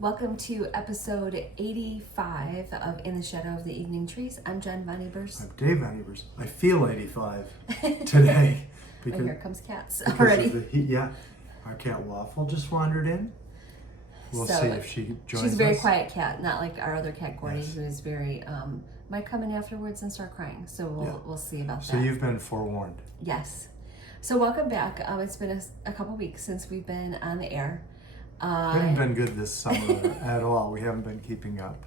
Welcome to episode 85 of In the Shadow of the Evening Trees. I'm Jenn Van Ebers. I'm Dave Van Ebers. I feel 85 today. Because, here comes cats because already. Of the heat. Yeah, our cat Waffle just wandered in. We'll see if she joins us. She's a very quiet cat, not like our other cat, Gordy, Yes. who is very, might come in afterwards and start crying. So we'll see about that. So you've been forewarned. Yes. So welcome back. It's been a couple weeks since we've been on the air. We haven't been good this summer at all. We haven't been keeping up.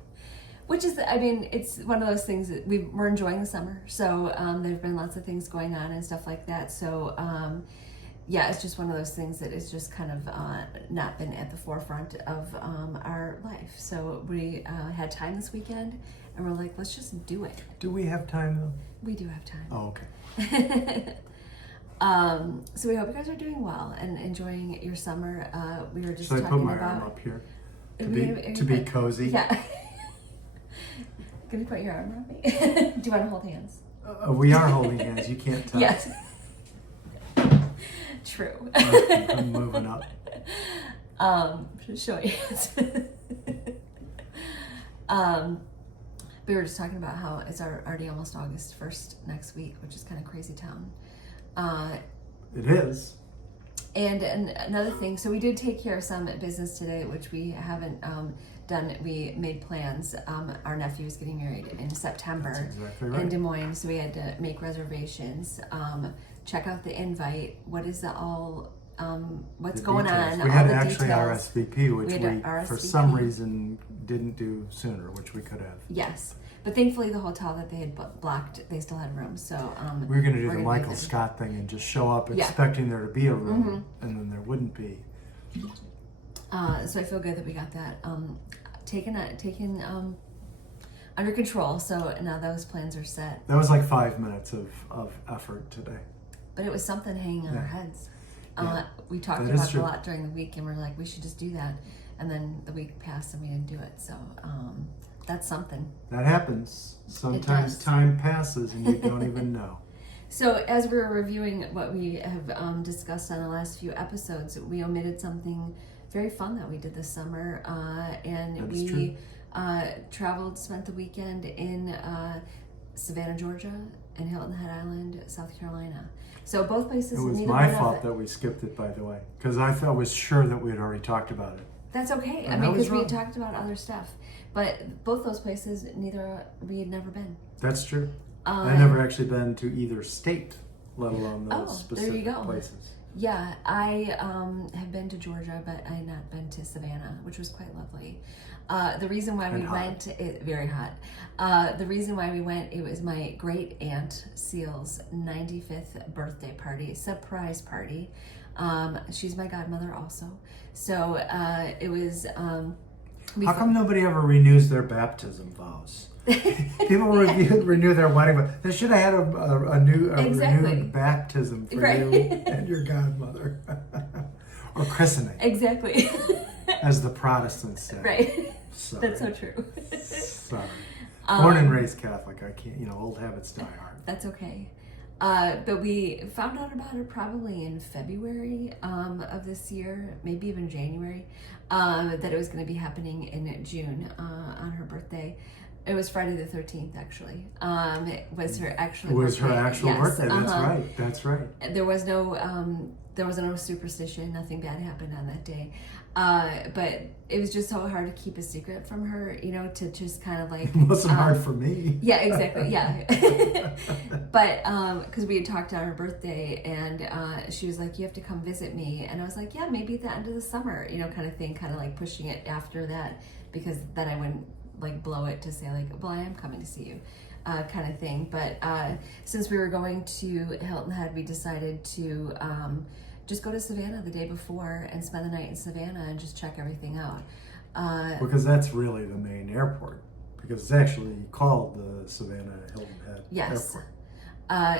Which is, I mean, it's one of those things that we're enjoying the summer. So there've been lots of things going on and stuff like that. So yeah, it's just one of those things that is just kind of not been at the forefront of our life. So we had time this weekend and we're like, let's just do it. Do we have time though? We do have time. Oh, okay. So we hope you guys are doing well and enjoying your summer. We were just Should I talking put my about arm up here to be cozy? Yeah. Can you put your arm around me? Do you want to hold hands? We are holding hands. You can't touch. Yes. True. I'm moving up. Show your hands. We were just talking about how it's already almost August 1st next week, which is kind of crazy town. It is. And another thing, so we did take care of some business today, which we haven't done. We made plans. Our nephew is getting married in September. That's exactly right. In Des Moines, so we had to make reservations, check out the invite. What is the all? What's going on? We had all the actually details. RSVP, which we RSVP. for some reason didn't do sooner, which we could have. Yes, but thankfully the hotel that they had blocked, they still had rooms. So we were going to do the Michael Scott thing and just show up expecting there to be a room, and then there wouldn't be. So I feel good that we got that taken under control. So now those plans are set. That was like 5 minutes of effort today. But it was something hanging on our heads. We talked That is about it true. a lot during the week, and we're like, we should just do that. And then the week passed, and we didn't do it. So that's something. That happens. Sometimes time passes and you don't even know. So as we were reviewing what we have discussed on the last few episodes, we omitted something very fun that we did this summer, and we traveled, spent the weekend in Savannah, Georgia, and Hilton Head Island, South Carolina. So both places. It was my fault that we skipped it, by the way, because I was sure that we had already talked about it. That's okay. And I mean, because we wrong. had talked about other stuff, but both those places, we had never been. That's true. I've never actually been to either state, let alone those specific places. Yeah, I have been to Georgia, but I have not been to Savannah, which was quite lovely. The reason why we went, very hot. The reason why we went, it was my great aunt Seal's 95th birthday party, surprise party. She's my godmother also. So it was. How come nobody ever renews their baptism vows? People renew their wedding vows. They should have had a renewed baptism for you and your godmother. Or christening. Exactly. As the Protestants say. Right. Sorry. That's so true. Sorry. Born and raised Catholic, I can't, old habits die hard. That's okay. But we found out about it probably in February of this year, maybe even January, that it was going to be happening in June on her birthday. It was Friday the 13th, actually. It was her actual birthday. It was her actual birthday, that's right. There was no superstition, nothing bad happened on that day. But it was just so hard to keep a secret from her, to just kind of like... It wasn't hard for me. Yeah, exactly, yeah. But, because we had talked on her birthday, and she was like, you have to come visit me. And I was like, yeah, maybe at the end of the summer, kind of thing, kind of like pushing it after that, because then I wouldn't like blow it to say like, well, I am coming to see you. Kind of thing. But since we were going to Hilton Head, we decided to just go to Savannah the day before and spend the night in Savannah and just check everything out. Because that's really the main airport. Because it's actually called the Savannah Hilton Head Airport.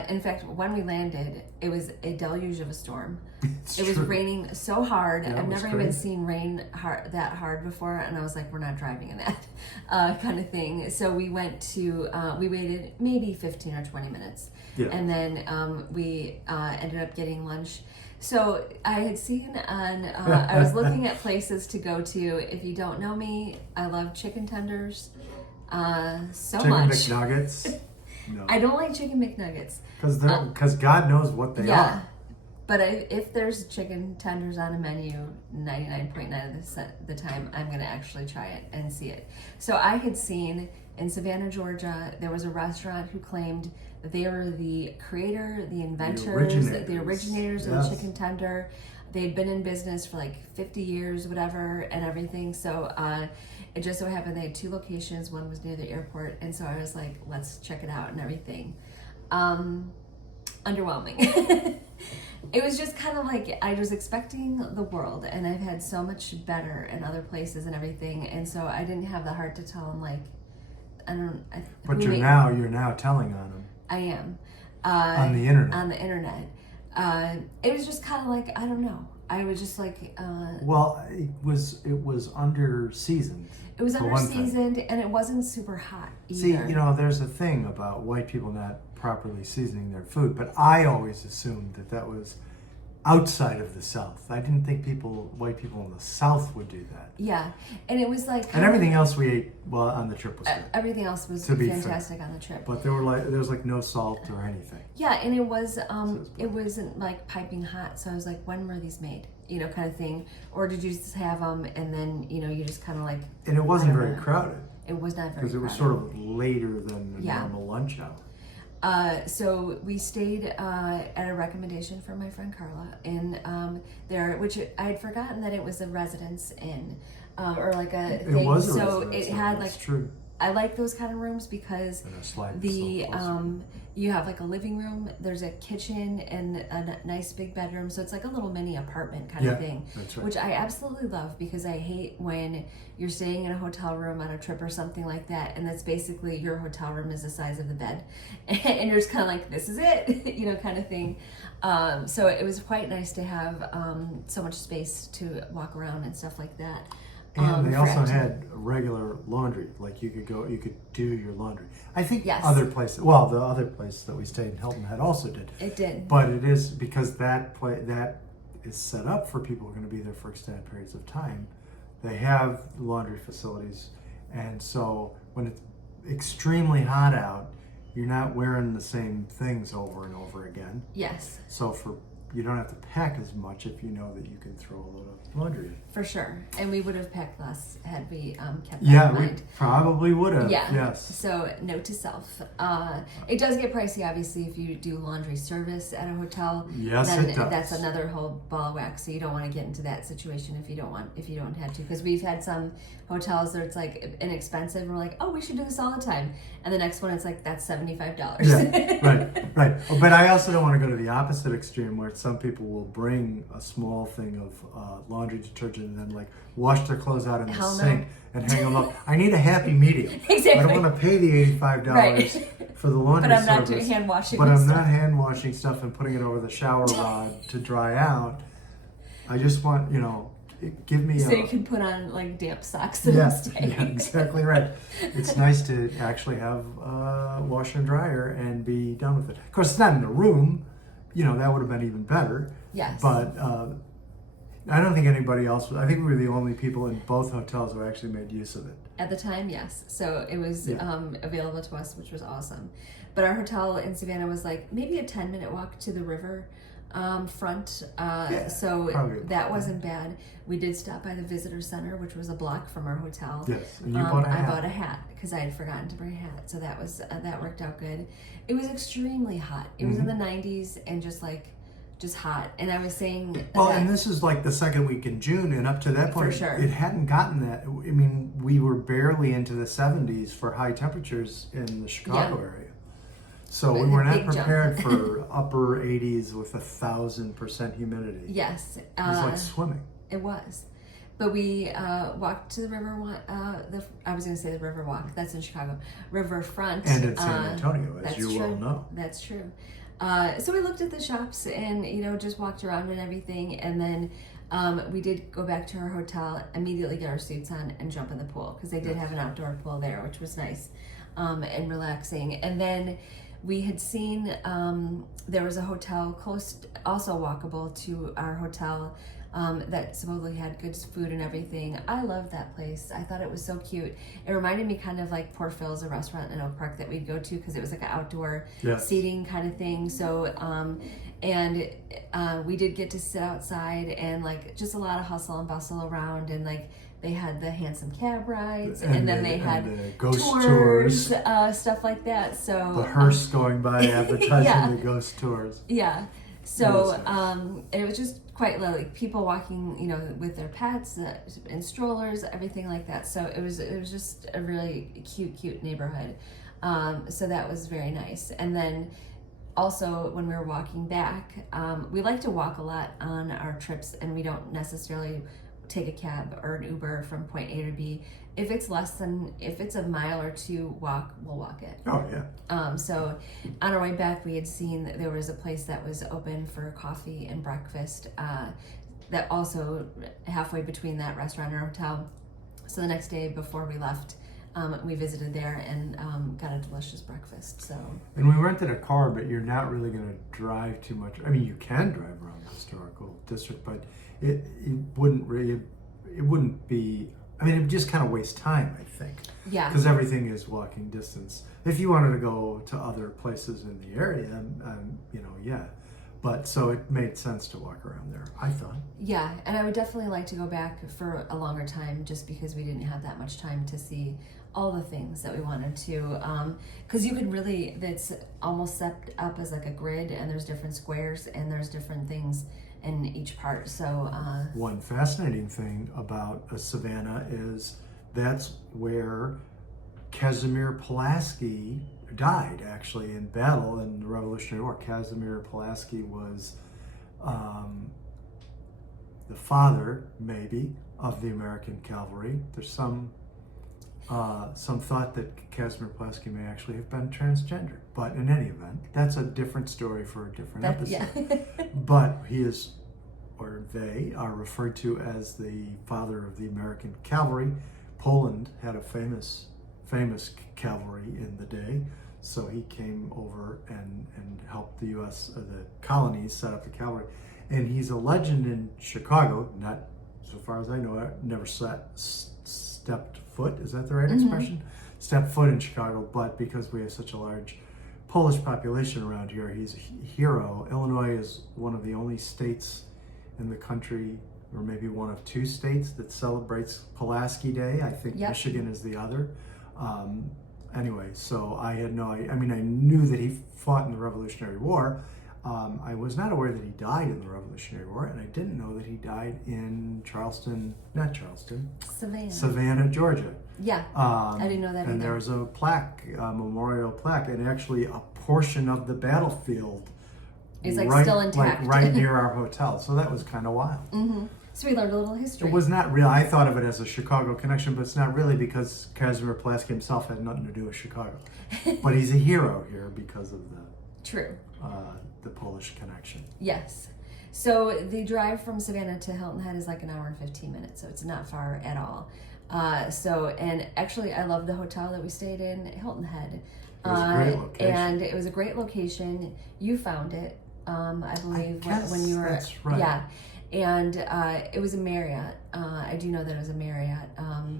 In fact, when we landed, it was a deluge of a storm. It was true. raining so hard. Yeah, I've never even seen rain that hard before, and I was like, we're not driving in that kind of thing. So we went to, we waited maybe 15 or 20 minutes. Yeah. And then we ended up getting lunch So I had seen on, I was looking at places to go to. If you don't know me, I love chicken tenders so much. Chicken McNuggets? No. I don't like chicken McNuggets. Because God knows what they are. But if there's chicken tenders on a menu, 99.9% of the time, I'm going to actually try it and see it. So I had seen in Savannah, Georgia, there was a restaurant who claimed that they were the creator, the inventors, the originators of the chicken tender. They'd been in business for like 50 years, whatever, and everything. So it just so happened they had 2 locations. One was near the airport. And so I was like, let's check it out and everything. Underwhelming. It was just kind of like I was expecting the world, and I've had so much better in other places and everything, and so I didn't have the heart to tell them, like, But you're now telling on them. I am. On the internet. On the internet. It was just kind of like, I don't know. I was just like. Well, it was under seasoned. It was under seasoned, and it wasn't super hot either. See, there's a thing about white people not properly seasoning their food, but I always assumed that was outside of the South. I didn't think white people in the South would do that. Yeah, and it was like. And everything else we ate on the trip was good. Everything else was fantastic on the trip. But there was like no salt or anything. Yeah, and it wasn't like piping hot. So I was like, when were these made? Kind of thing. Or did you just have them and then you just kind of like. And it wasn't very crowded. It was not very crowded. Because it was sort of later than the normal lunch hour. So we stayed at a recommendation from my friend Carla in there, which I had forgotten that it was a residence inn or like a thing. It was a so residence. It had That's like true. I like those kind of rooms because you have like a living room, there's a kitchen and a nice big bedroom, so it's like a little mini apartment kind of thing, that's right. Which I absolutely love because I hate when you're staying in a hotel room on a trip or something like that, and that's basically your hotel room is the size of the bed, and you're just kind of like, this is it, kind of thing. So it was quite nice to have so much space to walk around and stuff like that. And they also had regular laundry, like you could do your laundry. I think other places, the other place that we stayed in Hilton Head also did. It did. But it is because that is set up for people who are going to be there for extended periods of time. They have laundry facilities, and so when it's extremely hot out, you're not wearing the same things over and over again. Yes. So you don't have to pack as much if you know that you can throw a little laundry in. For sure. And we would have packed less had we kept that in mind. We probably would have. Yeah. Yes. So note to self. It does get pricey, obviously, if you do laundry service at a hotel. Yes, then it does. That's another whole ball of wax. So you don't want to get into that situation if you don't have to. Because we've had some hotels where it's like inexpensive and we're like, oh, we should do this all the time. And the next one it's like, that's $75. Yeah, right. But I also don't want to go to the opposite extreme where some people will bring a small thing of laundry detergent and then like wash their clothes out in the sink and hang them up. I need a happy medium. Exactly. I don't want to pay the $85 for the laundry service. But I'm not doing hand washing. But I'm not hand washing stuff and putting it over the shower rod to dry out. I just want, give me so you can put on like damp socks the next day. Yeah, exactly right. It's nice to actually have a washer and dryer and be done with it. Of course, it's not in the room. That would have been even better. Yes. But I don't think anybody else. I think we were the only people in both hotels who actually made use of it. At the time, yes. So it was available to us, which was awesome. But our hotel in Savannah was like maybe a 10-minute walk to the river front. So that wasn't bad. We did stop by the visitor center, which was a block from our hotel. Yes, and you bought a hat. I bought a hat because I had forgotten to bring a hat. So that worked out good. It was extremely hot. It was in the 90s and just hot. And I was saying... and this is like the second week in June, and up to that point, it hadn't gotten that. I mean, we were barely into the 70s for high temperatures in the Chicago area. So we were not prepared for upper 80s with 1,000% humidity. Yes. It was like swimming. It was. But we walked to the river. I was going to say the river walk. That's in Chicago. Riverfront. And in San Antonio, as you well know. That's true. So we looked at the shops and, just walked around and everything. And then we did go back to our hotel, immediately get our suits on and jump in the pool. Because they did have an outdoor pool there, which was nice and relaxing. And then we had seen, there was a hotel close, also walkable to our hotel, that supposedly had good food and everything. I loved that place. I thought it was so cute. It reminded me kind of like Port Phil's, a restaurant in Oak Park that we'd go to, because it was like an outdoor seating kind of thing. So, we did get to sit outside, and like just a lot of hustle and bustle around, and like they had the handsome cab rides, and then they had the ghost tours, stuff like that. So the hearse going by advertising the ghost tours. Yeah. So it was just quite lovely. People walking, you know, with their pets in strollers, everything like that. So it was just a really cute neighborhood. So that was very nice. And then also when we were walking back, we like to walk a lot on our trips, and we don't necessarily take a cab or an Uber from point A to B. If it's a mile or two walk, we'll walk it. Oh yeah. So on our way back, we had seen that there was a place that was open for coffee and breakfast, that also halfway between that restaurant and our hotel. So the next day before we left, we visited there and got a delicious breakfast. So. And we rented a car, but you're not really going to drive too much. I mean, you can drive around the historical district, but it wouldn't be. I mean, it would just kind of waste time, I think. Yeah. Because everything is walking distance. If you wanted to go to other places in the area, you know, yeah. But so it made sense to walk around there, I thought. Yeah, and I would definitely like to go back for a longer time, just because we didn't have that much time to see all the things that we wanted to. Because you could really, it's almost set up as like a grid, and there's different squares, and there's different things in each part. So one fascinating thing about Savannah is that's where Casimir Pulaski died, actually, in battle in the Revolutionary War. Casimir Pulaski was the father, maybe, of the American cavalry. There's some thought that Casimir Pulaski may actually have been transgender, but in any event, that's a different story for a different episode. Yeah. But he is, or they are referred to as the father of the American cavalry. Poland had a famous cavalry in the day, so he came over and helped the U.S. the colonies set up the cavalry. And he's a legend in Chicago. Not so far as I know, never stepped foot. Is that the right expression? Stepped foot in Chicago, but because we have such a large Polish population around here, he's a hero. Illinois is one of the only states in the country, or maybe one of two states, that celebrates Pulaski Day. I think Michigan is the other. Anyway, so I had I knew that he fought in the Revolutionary War. I was not aware that he died in the Revolutionary War, and I didn't know that he died in Savannah, Georgia. Yeah, I didn't know that and either. There's a plaque, a memorial plaque, and actually a portion of the battlefield is still intact. Right near our hotel. So that was kind of wild. Mm-hmm. So we learned a little history. It was not real. I thought of it as a Chicago connection, but it's not really, because Casimir Pulaski himself had nothing to do with Chicago. But he's a hero here because of the Polish connection. Yes. So the drive from Savannah to Hilton Head is like an hour and 15 minutes, so it's not far at all. And actually, I love the hotel that we stayed in, Hilton Head. It was a great location. And it was a great location. You found it, I believe, when you were. That's right. Yeah. And it was a Marriott. I do know that it was a Marriott.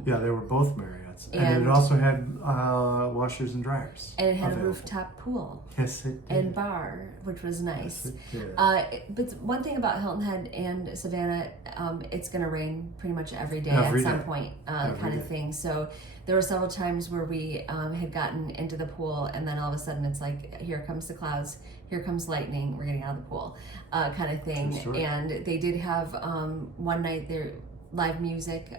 Yeah, they were both Marriotts. And it also had washers and dryers. And it had a rooftop pool. Yes, it did. And bar, which was nice. Yes, it did. But one thing about Hilton Head and Savannah, it's going to rain pretty much every day at some point, kind of thing. So there were several times where we had gotten into the pool, and then all of a sudden it's like, here comes the clouds, here comes lightning, we're getting out of the pool, kind of thing. And they did have one night there live music,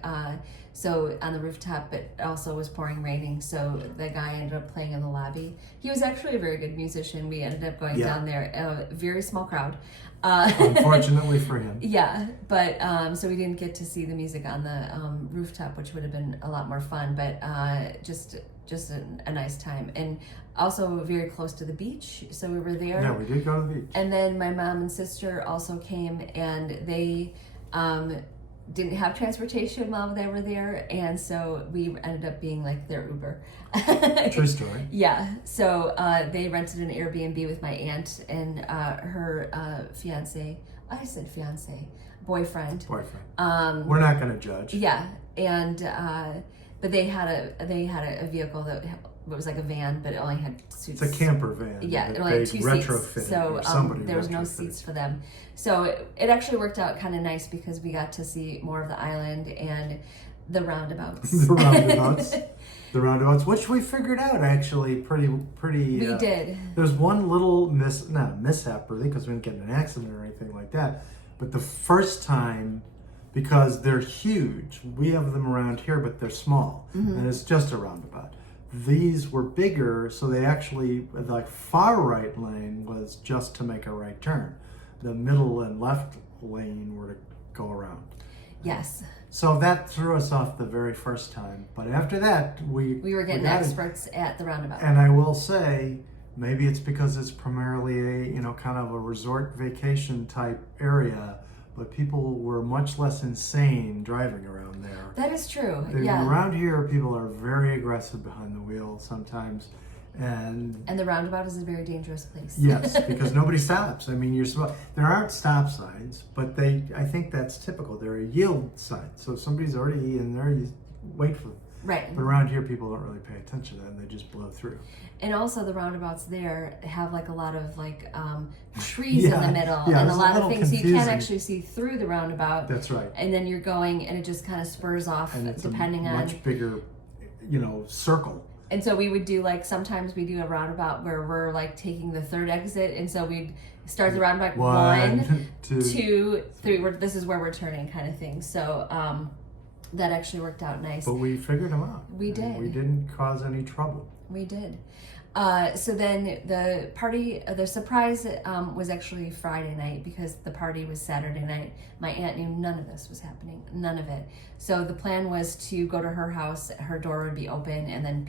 so on the rooftop, it also was raining, so the guy ended up playing in the lobby. He was actually a very good musician. We ended up going down there, a very small crowd. Unfortunately for him. Yeah, but so we didn't get to see the music on the rooftop, which would have been a lot more fun, but just a nice time. And also very close to the beach, so we were there. Yeah, we did go to the beach. And then my mom and sister also came, and they didn't have transportation while they were there, and so we ended up being like their Uber. True story. Yeah, so they rented an Airbnb with my aunt and her boyfriend. We're not going to judge. Yeah, and but they had a vehicle that was like a van, but it only had seats. It's a camper van. Yeah, it only had 2 seats. So there was no seats for them. So it actually worked out kind of nice because we got to see more of the island and the roundabouts. The roundabouts, which we figured out actually pretty. We did. There's one little mishap really, because we didn't get in an accident or anything like that. But the first time, because they're huge, we have them around here, but they're small, and it's just a roundabout. These were bigger, so they actually, the far right lane was just to make a right turn. The middle and left lane were to go around. Yes. So that threw us off the very first time. But after that, we were getting experts at the roundabout. And I will say, maybe it's because it's primarily a, kind of a resort vacation type area, but people were much less insane driving around there. That is true. Around here, people are very aggressive behind the wheel sometimes. And the roundabout is a very dangerous place. Yes, because nobody stops. I mean, there aren't stop signs, but I think that's typical. They're a yield sign. So if somebody's already in there, you wait for them. Right. But around here, people don't really pay attention to that, and they just blow through. And also the roundabouts there have like a lot of trees in the middle and a lot of things. Confusing. So you can't actually see through the roundabout. That's right. And then you're going and it just kind of spurs off and it's depending a much bigger, circle. And so we would do sometimes we do a roundabout where we're taking the third exit, and so we'd start the roundabout 1, 2, 3. This is where we're turning, kind of thing. So that actually worked out nice. But we figured them out. We did. We didn't cause any trouble. We did. So then the surprise was actually Friday night because the party was Saturday night. My aunt knew none of this was happening, none of it. So the plan was to go to her house, her door would be open, and then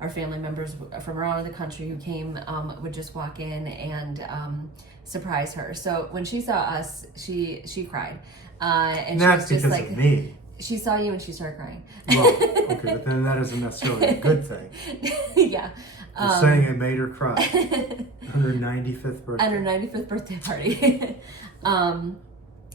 our family members from around the country who came would just walk in and surprise her. So when she saw us, she cried. And not she was because just of me. She saw you and she started crying. Well, okay, but then that isn't necessarily a good thing. Yeah. You're saying it made her cry on her 95th birthday. On her 95th birthday party.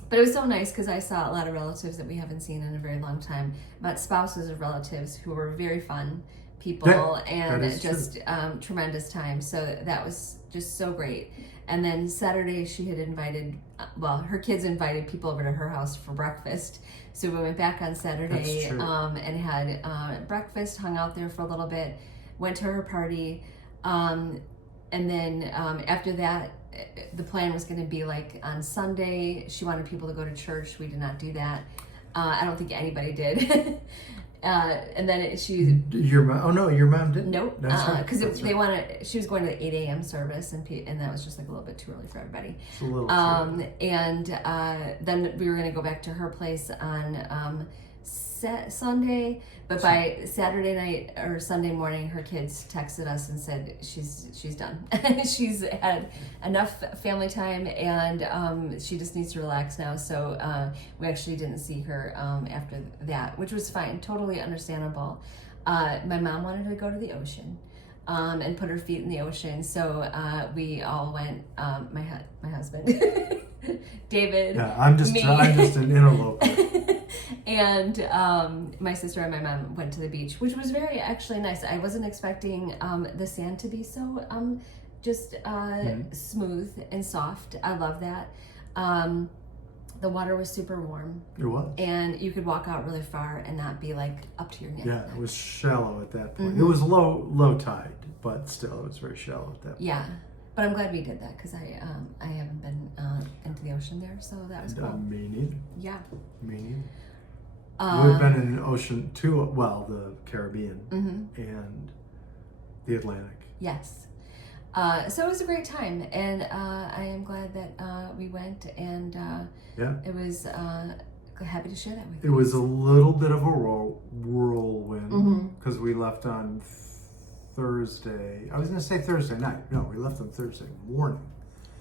But it was so nice because I saw a lot of relatives that we haven't seen in a very long time. But spouses of relatives who were very fun people and just tremendous time. So that was just so great. And then Saturday she had invited, her kids invited people over to her house for breakfast. So we went back on Saturday and had breakfast, hung out there for a little bit, went to her party. And then after that, the plan was going to be on Sunday. She wanted people to go to church. We did not do that. I don't think anybody did. And then your mom? Oh no, your mom didn't. Nope. Because they wanted. She was going to the 8 a.m. service, and that was just a little bit too early for everybody. It's a little. And then we were going to go back to her place on Sunday, but by Saturday night or Sunday morning, her kids texted us and said she's done. She's had enough family time, and she just needs to relax now. So we actually didn't see her after that, which was fine, totally understandable. My mom wanted to go to the ocean and put her feet in the ocean, so we all went. My husband, David. Yeah, I'm just an interloper. And my sister and my mom went to the beach, which was very actually nice. I wasn't expecting the sand to be so smooth and soft. I love that. The water was super warm. It was. And you could walk out really far and not be up to your neck. Yeah, it was shallow at that point. Mm-hmm. It was low tide, but still it was very shallow at that point. Yeah. But I'm glad we did that because I haven't been into the ocean there, so that was cool. Me neither. Yeah. Me neither. We've been in the ocean too, the Caribbean and the Atlantic. Yes. So it was a great time, and I am glad that we went, and it was happy to share that with you. It was a little bit of a whirlwind because we left on Thursday. I was going to say Thursday night. No, we left on Thursday morning.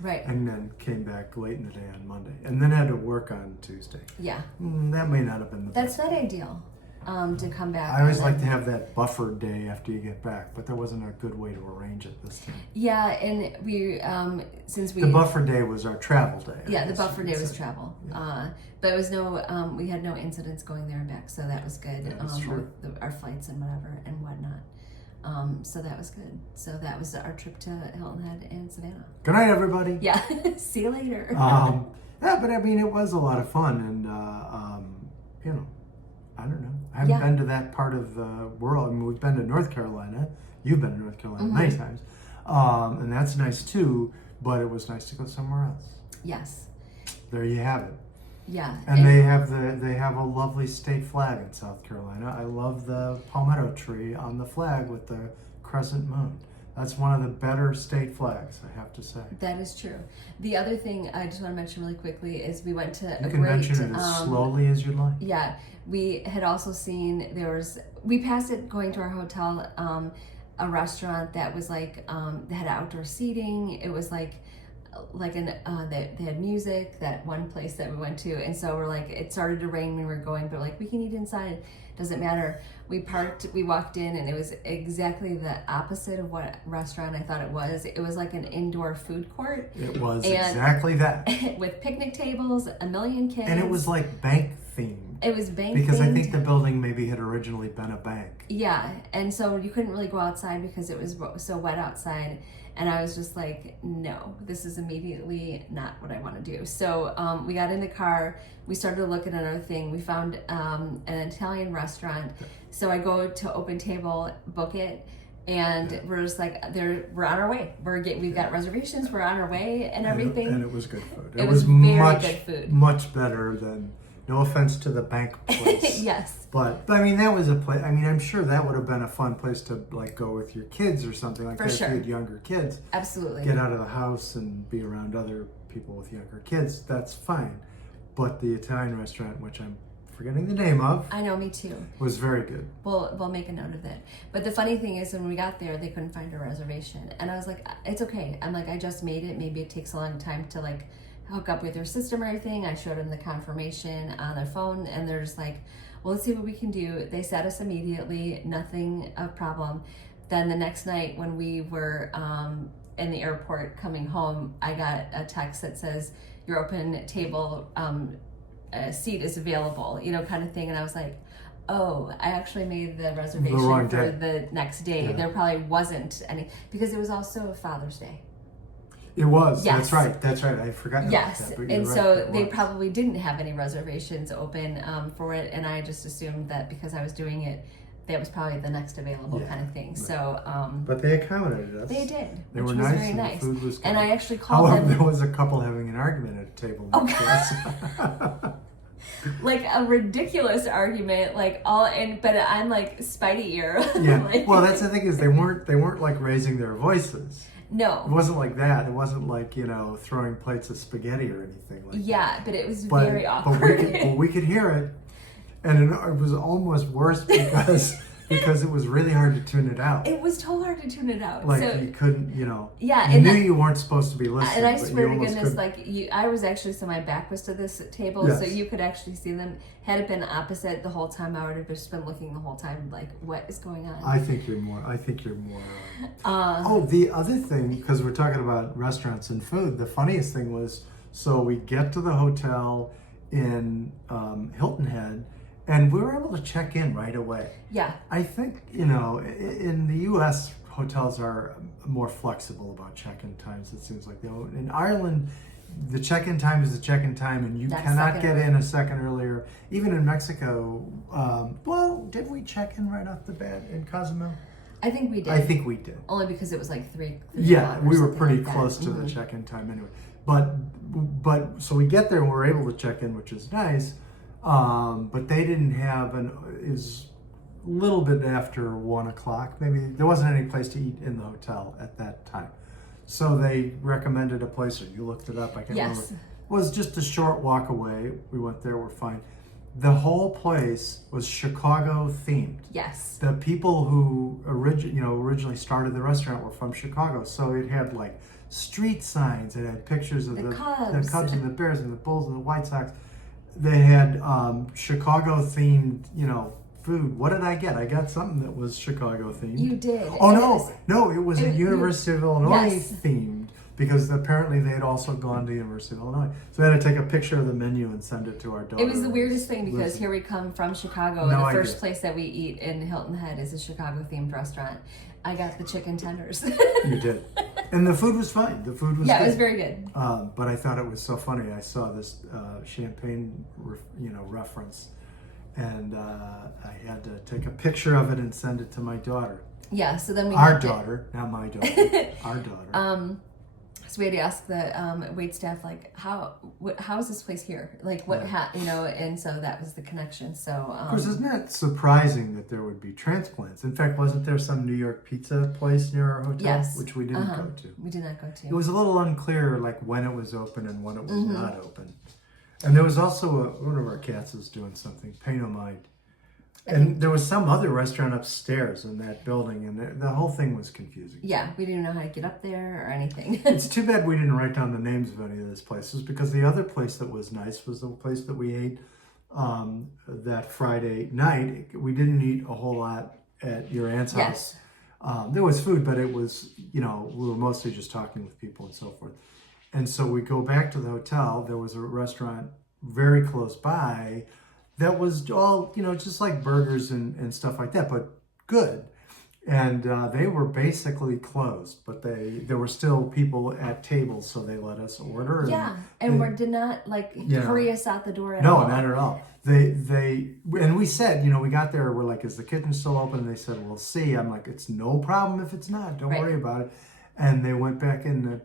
Right. And then came back late in the day on Monday. And then had to work on Tuesday. Yeah. That may not have been the best. That's not ideal. To come back. I always like to have that buffer day after you get back, but there wasn't a good way to arrange it this time. Yeah, and we since we the buffer day was our travel day. Yeah, the buffer day was travel. Yeah. But it was no we had no incidents going there and back, so that was good. Yeah, that's true. Our flights and whatever and whatnot. So that was good. So that was our trip to Hilton Head and Savannah. Good night, everybody. Yeah, see you later. Yeah, but I mean, it was a lot of fun, and you know, I don't know. I haven't been to that part of the world. I mean, we've been to North Carolina. You've been to North Carolina many times, and that's nice too. But it was nice to go somewhere else. Yes. There you have it. Yeah. And they have a lovely state flag in South Carolina. I love the palmetto tree on the flag with the crescent moon. That's one of the better state flags, I have to say. That is true. The other thing I just want to mention really quickly is we went to You can mention it as slowly as you'd like. Yeah. We had also seen we passed it going to our hotel, a restaurant that was like, they had outdoor seating. It was like they had music, that one place that we went to. And so we're like, it started to rain when we were going, but like, we can eat inside. Doesn't matter. We parked, we walked in, and it was exactly the opposite of what restaurant I thought it was. It was like an indoor food court. It was exactly that. With picnic tables, a million kids. And it was like bank themed. It was bank because themed. I think the building maybe had originally been a bank. Yeah, and so you couldn't really go outside because it was so wet outside. And I was just like, no, this is immediately not what I want to do. So we got in the car. We started looking at our thing. We found an Italian restaurant. So I go to Open Table, book it, and we're just like, we're on our way. We've got reservations. We're on our way and everything. And it was good food. It was very good food. Much better than. No offense to the bank place. Yes. But I mean, that was a place. I mean, I'm sure that would have been a fun place to like go with your kids or something like that. For sure. If you had younger kids. Absolutely. Get out of the house and be around other people with younger kids. That's fine. But the Italian restaurant, which I'm forgetting the name of. I know, me too. Was very good. We'll make a note of that. But the funny thing is, when we got there, they couldn't find a reservation. And I was like, it's okay. I'm like, I just made it. Maybe it takes a long time to like hook up with your system or anything. I showed them the confirmation on their phone, and they're just like, well, let's see what we can do. They set us immediately, nothing of problem. Then the next night when we were in the airport coming home, I got a text that says, your Open Table seat is available, kind of thing. And I was like, oh, I actually made the reservation for the next day. Yeah. There probably wasn't any, because it was also Father's Day. It was. Yes. That's right. I forgot about that. And so they probably didn't have any reservations open for it. And I just assumed that because I was doing it, that was probably the next available kind of thing. Right. So, but they accommodated us. They did. They which were was nice. Very nice. The food was good. And I actually called them. There was a couple having an argument at a table. Like a ridiculous argument, but I'm like Spidey ear. Yeah. Like, well, that's the thing is they weren't like raising their voices. No. It wasn't like that. It wasn't like, throwing plates of spaghetti or anything like that. Yeah, but it was very awkward. But we could hear it. And it was almost worse because it was really hard to tune it out. It was too hard to tune it out. Like, so, you couldn't, Yeah. You knew you weren't supposed to be listening. And I swear to goodness, I was actually, so my back was to this table, yes. So you could actually see them. Had it been opposite the whole time, I would have just been looking the whole time like, what is going on? I think you're more. The other thing, because we're talking about restaurants and food, the funniest thing was, so we get to the hotel in Hilton Head, and we were able to check in right away. Yeah. I think, in the U.S., hotels are more flexible about check-in times, it seems like. In Ireland, the check-in time is the check-in time, and you cannot get in a second earlier. Even in Mexico, did we check in right off the bat in Cozumel? I think we did. I think we did. Only because it was like 3 Yeah, we were pretty close to the check-in time anyway. But so we get there and we're able to check in, which is nice. But they didn't have is a little bit after 1 o'clock. Maybe there wasn't any place to eat in the hotel at that time. So they recommended a place, or you looked it up, I can't remember. It was just a short walk away. We went there, we're fine. The whole place was Chicago themed. Yes. The people who originally started the restaurant were from Chicago. So it had like street signs that had pictures of the Cubs and the Bears and the Bulls and the White Sox. They had Chicago-themed, food. What did I get? I got something that was Chicago-themed. You did. Oh, no, it was a University of Illinois themed, because apparently they had also gone to University of Illinois. So I had to take a picture of the menu and send it to our daughter. It was the weirdest thing, because here we come from Chicago, and the first place that we eat in Hilton Head is a Chicago-themed restaurant. I got the chicken tenders. You did. And the food was fine. The food was good. It was very good. But I thought it was so funny. I saw this champagne, reference, and I had to take a picture of it and send it to my daughter. Yeah, so then our daughter, not my daughter, our daughter. So we had to ask the wait staff, like, how is this place here? Like, what, and so that was the connection. So, of course, isn't that surprising that there would be transplants? In fact, wasn't there some New York pizza place near our hotel? Yes. Which we didn't go to. We did not go to. It was a little unclear, like, when it was open and when it was not open. And there was also one of our cats was doing something, pay no mind. And there was some other restaurant upstairs in that building, and the whole thing was confusing. Yeah, we didn't know how to get up there or anything. It's too bad we didn't write down the names of any of those places, because the other place that was nice was the place that we ate that Friday night. We didn't eat a whole lot at your aunt's house. There was food, but it was, we were mostly just talking with people and so forth. And so we go back to the hotel. There was a restaurant very close by that was all, just like burgers and stuff like that, but good. And they were basically closed, but there were still people at tables, so they let us order. And we did not hurry us out the door at all. No, not at all. And we said, we got there, we're like, is the kitchen still open? And they said, we'll see. I'm like, it's no problem if it's not. Don't worry about it. And they went back in, the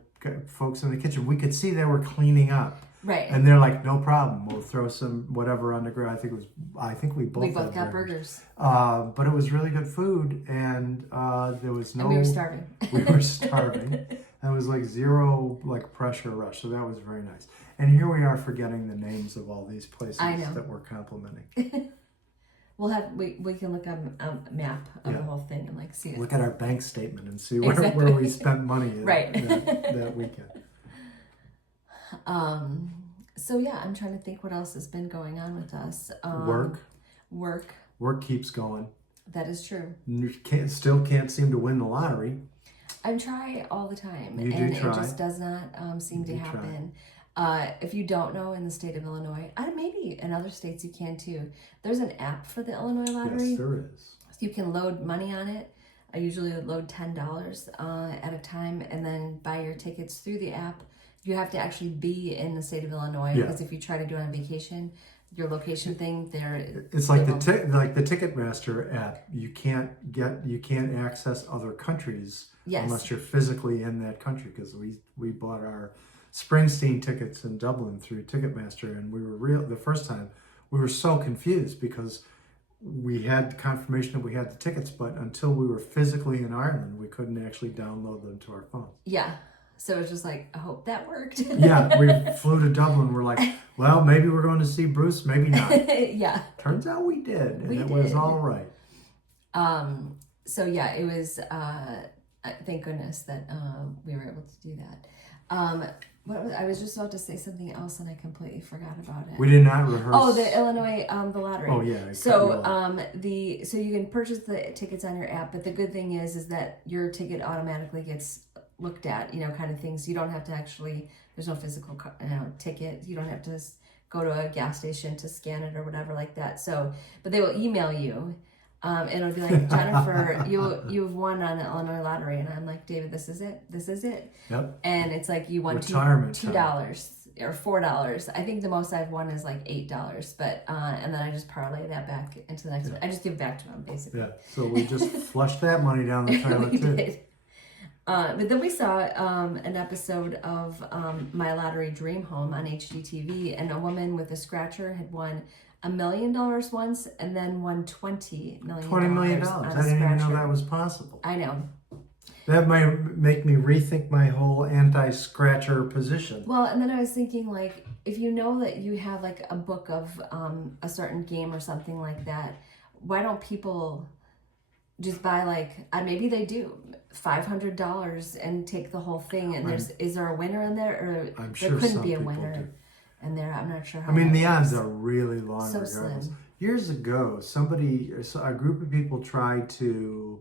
folks in the kitchen. We could see they were cleaning up. Right. And they're like, no problem. We'll throw some whatever on the grill. I think we both got burgers. But it was really good food, and there was no. And we were starving. We were starving, and it was like zero pressure rush. So that was very nice. And here we are forgetting the names of all these places that we're complimenting. We can look on a map of the whole thing and see it. Look at our bank statement and see where we spent money that weekend. So I'm trying to think what else has been going on with us. Work keeps going. That is true. You still can't seem to win the lottery. I try all the time, it just does not seem to happen. If you don't know, in the state of Illinois, maybe in other states you can too. There's an app for the Illinois lottery. Yes, there is. So you can load money on it. I usually load $10 at a time, and then buy your tickets through the app. You have to actually be in the state of Illinois, because if you try to do it on vacation, your location thing there. It's like the Ticketmaster app. You can't access other countries unless you're physically in that country. Because we bought our Springsteen tickets in Dublin through Ticketmaster, and the first time we were so confused because we had confirmation that we had the tickets, but until we were physically in Ireland, we couldn't actually download them to our phones. Yeah. So it's just like, I hope that worked. Yeah, we flew to Dublin. We're like, well, maybe we're going to see Bruce, maybe not. Turns out we did, and it was all right. So it was, thank goodness that we were able to do that. I was just about to say something else, and I completely forgot about it. We did not rehearse. Oh, the Illinois, the lottery. Oh, yeah. So, so you can purchase the tickets on your app, but the good thing is that your ticket automatically gets looked at, kind of things. You don't have to actually, there's no physical ticket. You don't have to go to a gas station to scan it or whatever like that. So, but they will email you, and it'll be like, Jennifer, you've won on the Illinois lottery. And I'm like, David, this is it. Yep. And it's like, you won $2 or $4. I think the most I've won is like $8, but and then I just parlay that back into the next one. I just give back to them, basically. Yeah. So we just flushed that money down the toilet too. Did. But then we saw an episode of My Lottery Dream Home on HGTV, and a woman with a scratcher had won $1 million once, and then won $20 million. $20 million. I didn't even know that was possible. I know. That might make me rethink my whole anti-scratcher position. Well, and then I was thinking, if you know that you have a book of a certain game or something like that, why don't people just buy like, maybe they do $500 and take the whole thing. And is there a winner in there, or I'm sure there couldn't some be a people winner do. in there? I'm not sure how. I mean, that the odds works. are really long So regardless. slim. Years ago, a group of people tried to,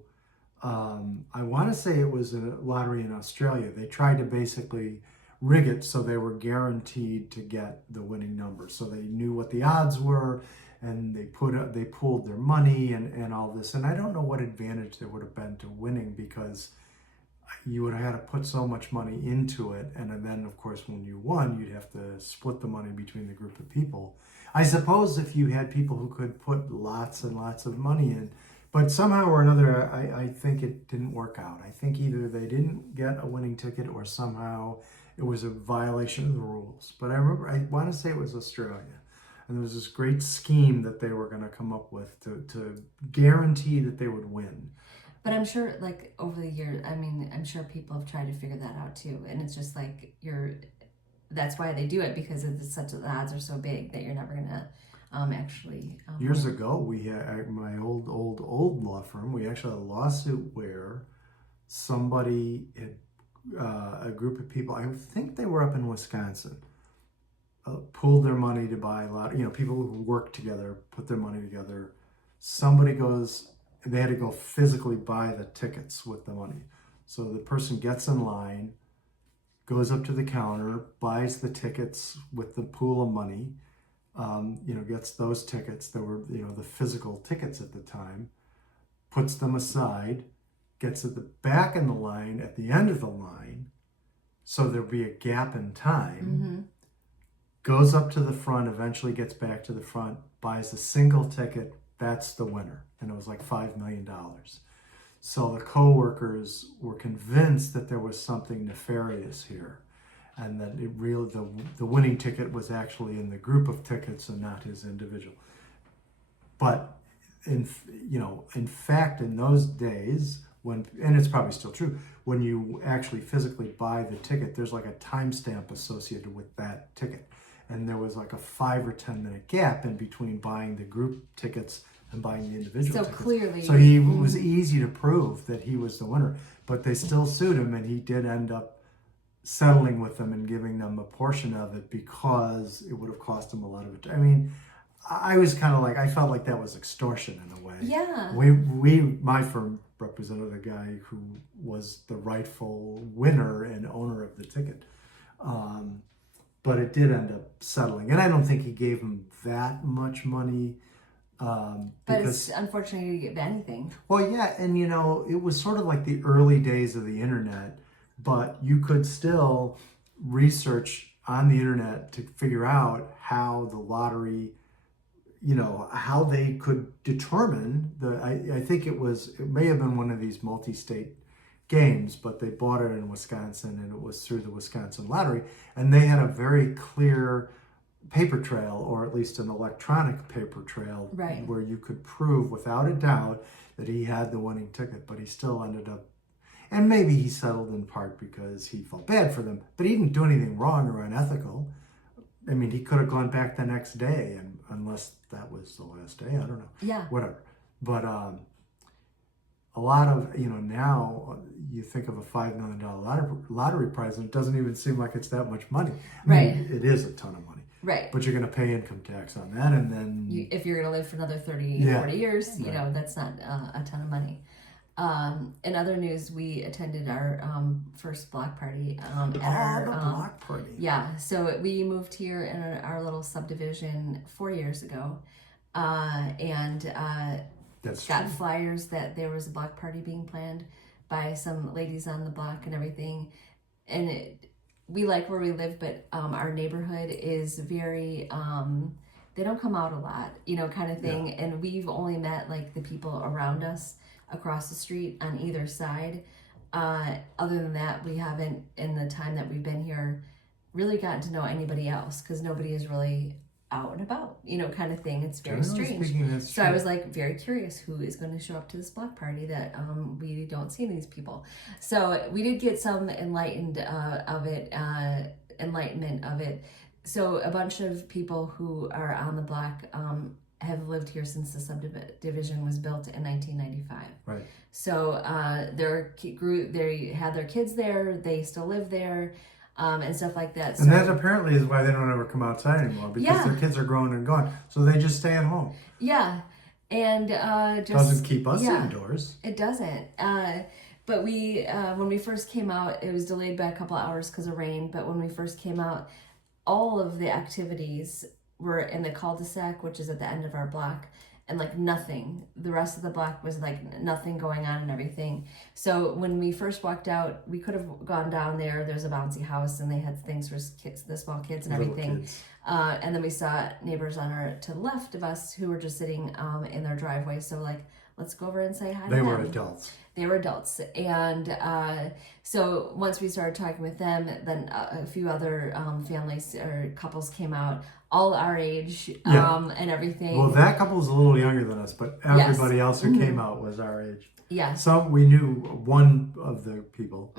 I want to say it was a lottery in Australia. They tried to basically rig it so they were guaranteed to get the winning number. So they knew what the odds were, and they pooled their money and all this. And I don't know what advantage there would have been to winning, because you would have had to put so much money into it, and then of course when you won, you'd have to split the money between the group of people. I suppose if you had people who could put lots and lots of money in, but somehow or another, I think it didn't work out. I think either they didn't get a winning ticket, or somehow it was a violation of the rules. But I want to say it was Australia, and there was this great scheme that they were going to come up with to guarantee that they would win. But I'm sure, like, over the years, I mean, I'm sure people have tried to figure that out too. And it's just like, that's why they do it, because the odds are so big that you're never going to actually. Years ago, we had, at my old law firm, we actually had a lawsuit where somebody had, a group of people, I think they were up in Wisconsin, pooled their money to buy people who work together, put their money together. They had to go physically buy the tickets with the money. So the person gets in line, goes up to the counter, buys the tickets with the pool of money, gets those tickets that were, the physical tickets at the time, puts them aside, gets at the back in the line, at the end of the line, so there'll be a gap in time, goes up to the front, eventually gets back to the front, buys a single ticket. That's the winner. And it was like $5 million. So the co-workers were convinced that there was something nefarious here, and that the winning ticket was actually in the group of tickets and not his individual. But in fact, in those days, and it's probably still true, when you actually physically buy the ticket, there's like a timestamp associated with that ticket. And there was like a 5 or 10 minute gap in between buying the group tickets and buying the individual tickets. Clearly, so it was easy to prove that he was the winner, but they still sued him, and he did end up settling with them and giving them a portion of it, because it would have cost him a lot of it. I mean, I was kind of like, I felt like that was extortion in a way. Yeah. My firm represented a guy who was the rightful winner and owner of the ticket. But it did end up settling. And I don't think he gave him that much money. But it's unfortunate you didn't give anything. Well, yeah, and it was sort of like the early days of the internet, but you could still research on the internet to figure out how the lottery, how they could determine I think it may have been one of these multi-state games, but they bought it in Wisconsin, and it was through the Wisconsin lottery, and they had a very clear paper trail, or at least an electronic paper trail, right, where you could prove without a doubt that he had the winning ticket. But he still ended up, and maybe he settled in part because he felt bad for them, but he didn't do anything wrong or unethical. I mean, he could have gone back the next day, and unless that was the last day, I don't know. Yeah. Whatever. But a lot of, now you think of a $5 million lottery prize, and it doesn't even seem like it's that much money. I mean, it is a ton of money. Right. But you're going to pay income tax on that, and then... if you're going to live for another 40 years, that's not a ton of money. In other news, we attended our first block party at our... block party. Yeah, so we moved here in our little subdivision 4 years ago, and got flyers that there was a block party being planned by some ladies on the block and everything. And we like where we live, but our neighborhood is very... they don't come out a lot, kind of thing. Yeah. And we've only met like the people around us across the street on either side. Other than that, we haven't, in the time that we've been here, really gotten to know anybody else, because nobody is really out and about, kind of thing. It's very strange. So I was like very curious who is going to show up to this block party that we don't see any of these people. So we did get some enlightenment of it. So a bunch of people who are on the block have lived here since the subdivision was built in 1995. Right. So they had their kids there. They still live there, and stuff like that. And that apparently is why they don't ever come outside anymore, because their kids are grown and gone. So they just stay at home. Yeah, and doesn't keep us indoors. It doesn't. But we when we first came out, it was delayed by a couple of hours because of rain. But when we first came out, all of the activities were in the cul-de-sac, which is at the end of our block, and like nothing. The rest of the block was like nothing going on and everything. So when we first walked out, we could have gone down there. There's a bouncy house, and they had things for kids, the small kids and everything. And then we saw neighbors to the left of us who were just sitting in their driveway. So like, let's go over and say hi to them. They were adults. They were adults. And so once we started talking with them, then a few other families or couples came out, all our age and everything. Well, that couple was a little younger than us, but everybody else who came out was our age. Yeah. So we knew one of the people.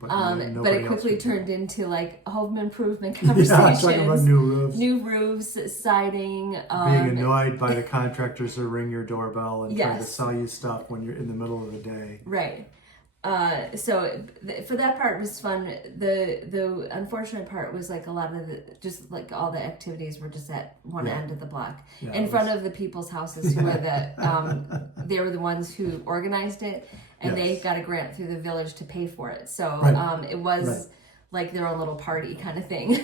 But it quickly turned into like home improvement conversations. Talking about new roofs, siding. Being annoyed by the contractors who ring your doorbell and trying to sell you stuff when you're in the middle of the day. Right. So for that part, it was fun. The unfortunate part was like a lot of just like all the activities were just at one end of the block, in front of the people's houses who were they were the ones who organized it. And they got a grant through the village to pay for it. So it was like their own little party kind of thing.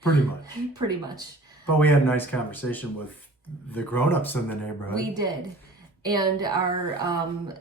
Pretty much. Pretty much. But we had a nice conversation with the grown-ups in the neighborhood. We did. And our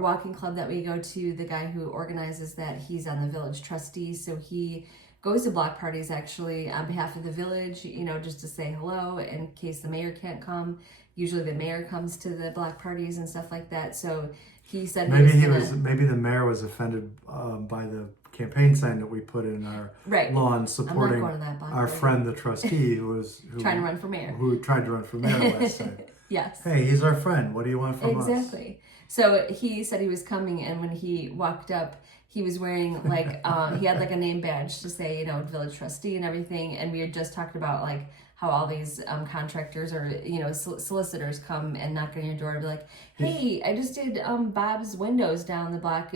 walking club that we go to, the guy who organizes that, he's on the village trustee. So he goes to block parties actually on behalf of the village, just to say hello in case the mayor can't come. Usually the mayor comes to the block parties and stuff like that. So he said maybe the mayor was offended by the campaign sign that we put in our lawn supporting our friend the trustee who trying to run for mayor. Who tried to run for mayor last time. Yes. Hey, he's our friend. What do you want from us? Exactly. So he said he was coming, and when he walked up, he was wearing like he had like a name badge to say village trustee and everything. And we had just talked about like how all these contractors or solicitors come and knock on your door and be like, hey, I just did Bob's windows down the block.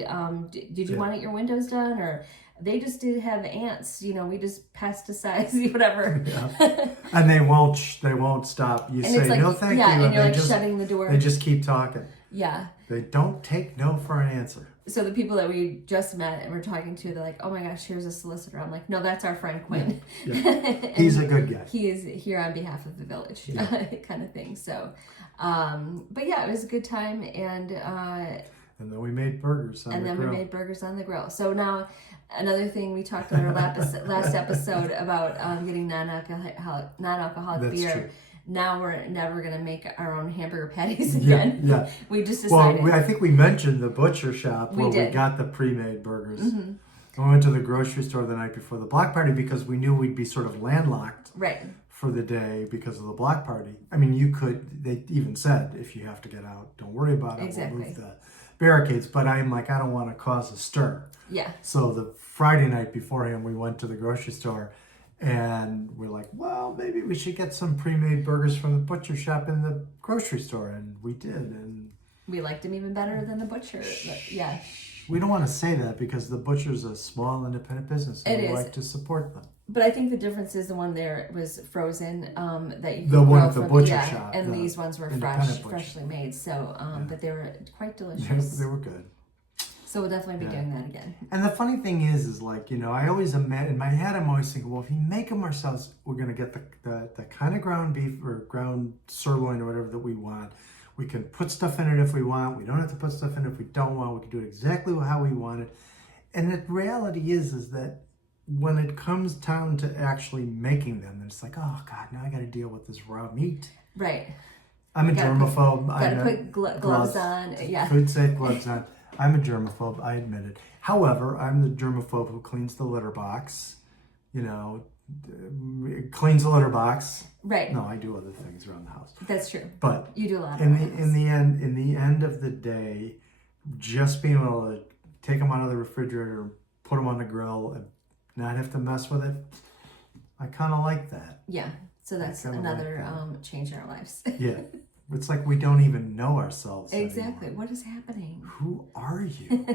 Did you want your windows done? Or they just did have ants. We just pesticides, whatever. Yeah. And they won't stop. You say no, thank you, and you're they like just shutting the door. They just keep talking. Yeah. They don't take no for an answer. So the people that we just met and we're talking to, they're like, oh my gosh, here's a solicitor. I'm like, no, that's our friend Quinn. Yeah. He's a good guy. He is here on behalf of the village, kind of thing. So, but yeah, it was a good time. And then we made burgers on the grill. So now, another thing we talked in our last episode about getting non-alcoholic beer. True. Now we're never going to make our own hamburger patties again. Yeah. We just decided. Well, I think we mentioned the butcher shop where we got the pre-made burgers. Mm-hmm. We went to the grocery store the night before the block party because we knew we'd be sort of landlocked for the day because of the block party. I mean, they even said, if you have to get out, don't worry about it. Exactly. We'll move the barricades. But I'm like, I don't want to cause a stir. Yeah. So the Friday night beforehand, we went to the grocery store. And we're like, well, maybe we should get some pre-made burgers from the butcher shop in the grocery store. And we did. And we liked them even better than the butcher. Yeah. We don't want to say that because the butcher's a small independent business. And we like to support them. But I think the difference is the one there was frozen, that you the one at the butcher shop. And these ones were freshly made. So, but they were quite delicious. Yeah, they were good. So we'll definitely be doing that again. And the funny thing is like, I always imagine, in my head, I'm always thinking, well, if we make them ourselves, we're going to get the kind of ground beef or ground sirloin or whatever that we want. We can put stuff in it if we want. We don't have to put stuff in it if we don't want. We can do it exactly how we want it. And the reality is that when it comes down to actually making them, it's like, oh, God, now I got to deal with this raw meat. Right. I'm a germaphobe. Got to put gloves on. Yeah. Food safe gloves on. I'm a germaphobe, I admit it. However, I'm the germaphobe who cleans the litter box, cleans the litter box. Right. No, I do other things around the house. That's true. But you do a lot. In the end of the day, just being able to take them out of the refrigerator, put them on the grill, and not have to mess with it, I kind of like that. Yeah. So that's another change in our lives. Yeah. It's like we don't even know ourselves Exactly. anymore. What is happening? Who are you?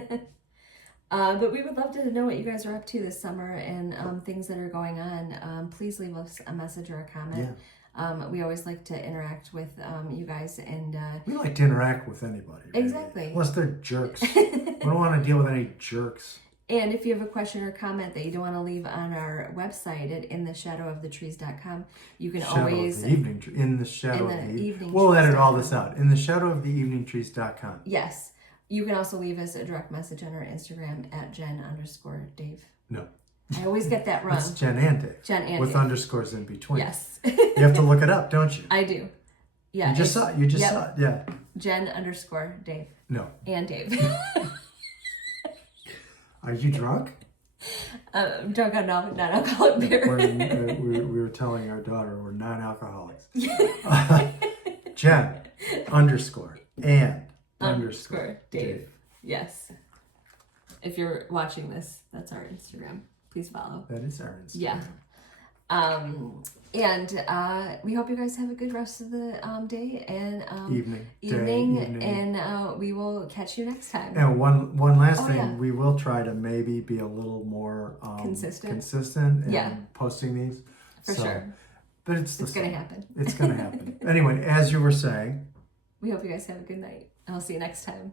But we would love to know what you guys are up to this summer and things that are going on. Please leave us a message or a comment. Yeah. We always like to interact with you guys, and we like to interact with anybody. Really. Exactly. Unless they're jerks. We don't want to deal with any jerks. And if you have a question or comment that you don't want to leave on our website at intheshadowofthetrees.com, you can always... In the shadow of the evening. We'll edit all this out. intheshadowoftheeveningtrees.com. Yes. You can also leave us a direct message on our Instagram at Jenn_Dave. No. I always get that wrong. It's Jenn and Dave. Jenn and with Dave. Underscores in between. Yes. You have to look it up, don't you? I do. Yeah. You just saw it. Saw it. Yeah. Jenn_Dave. No. And Dave. Are you drunk? Drunk on non-alcoholic beer. We were telling our daughter we're non-alcoholics. Jenn _and Dave. Yes. If you're watching this, that's our Instagram. Please follow. That is our Instagram. Yeah. And we hope you guys have a good rest of the day and evening, and we will catch you next time. And one last thing, we will try to maybe be a little more consistent in posting these. For sure. But it's going to happen. It's going to happen. Anyway, as you were saying, we hope you guys have a good night, and we'll see you next time.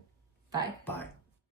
Bye. Bye.